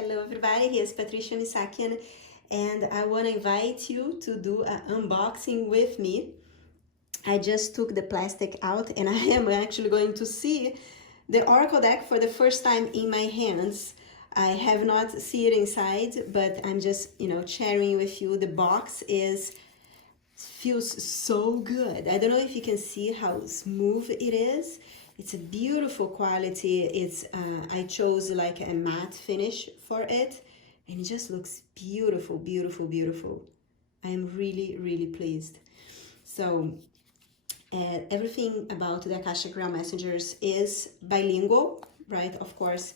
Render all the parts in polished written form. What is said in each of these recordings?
Hello everybody, here's Patricia Misakian, and I want to invite you to do an unboxing with me. I just took the plastic out and I am actually going to see the Oracle deck for the first time in my hands. I have not seen it inside, but I'm just, sharing with you. The box feels so good. I don't know if you can see how smooth it is. It's a beautiful quality. I chose like a matte finish for it, and it just looks beautiful, beautiful, beautiful. I am really, really pleased. So everything about the Akashic Realm Messengers is bilingual, right? Of course,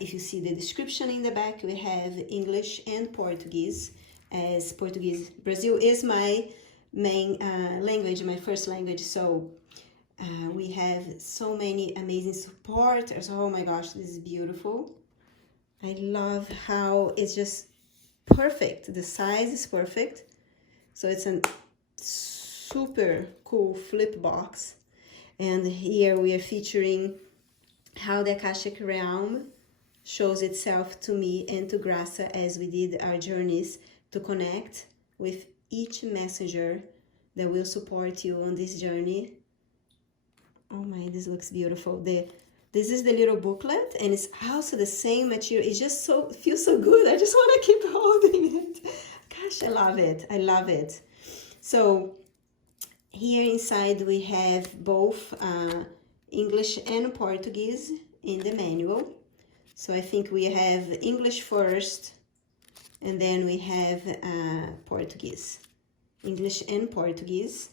if you see the description in the back, we have English and Portuguese. As Portuguese, Brazil is my main language, my first language, so we have so many amazing supporters. Oh my gosh, this is beautiful. I love how it's just perfect. The size is perfect. So it's a super cool flip box. And here we are featuring how the Akashic Realm shows itself to me and to Graça as we did our journeys to connect with each messenger that will support you on this journey. Oh my, this looks beautiful. This is the little booklet, and it's also the same material. It just feels so good. I just want to keep holding it. Gosh, I love it. I love it. So here inside we have both English and Portuguese in the manual. So I think we have English first, and then we have Portuguese. English and Portuguese.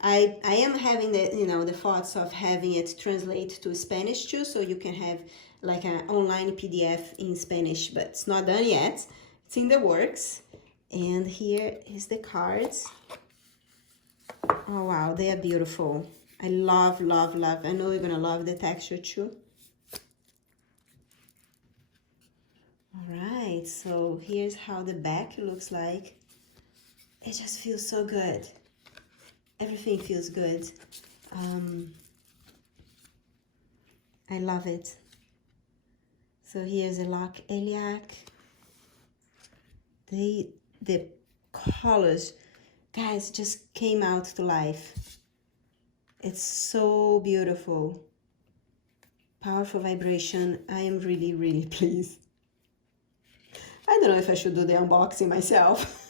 I am having the thoughts of having it translate to Spanish too, so you can have like an online PDF in Spanish, but it's not done yet. It's in the works. And here is the cards. Oh wow, they are beautiful. I love, love, love. I know you're gonna love the texture too. All right, so here's how the back looks like. It just feels so good. Everything feels good. I love it. So here's a Loch Eliac. The colors, guys, just came out to life. It's so beautiful. Powerful vibration. I am really, really pleased. I don't know if I should do the unboxing myself.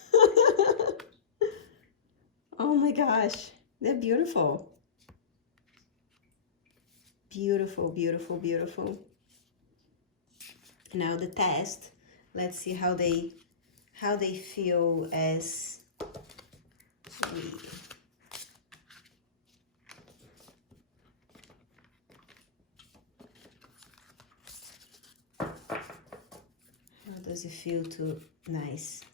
Oh my gosh, they're beautiful. Beautiful, beautiful, beautiful. Now the test. Let's see how they feel as we... How does it feel to... Nice.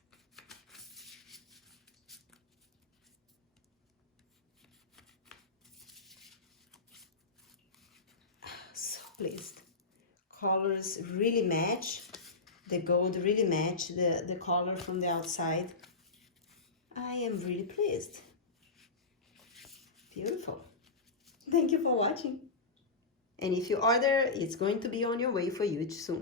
So pleased. Colors really match. The gold really match the color from the outside. I am really pleased. Beautiful. Thank you for watching. And if you order, it's going to be on your way for you soon.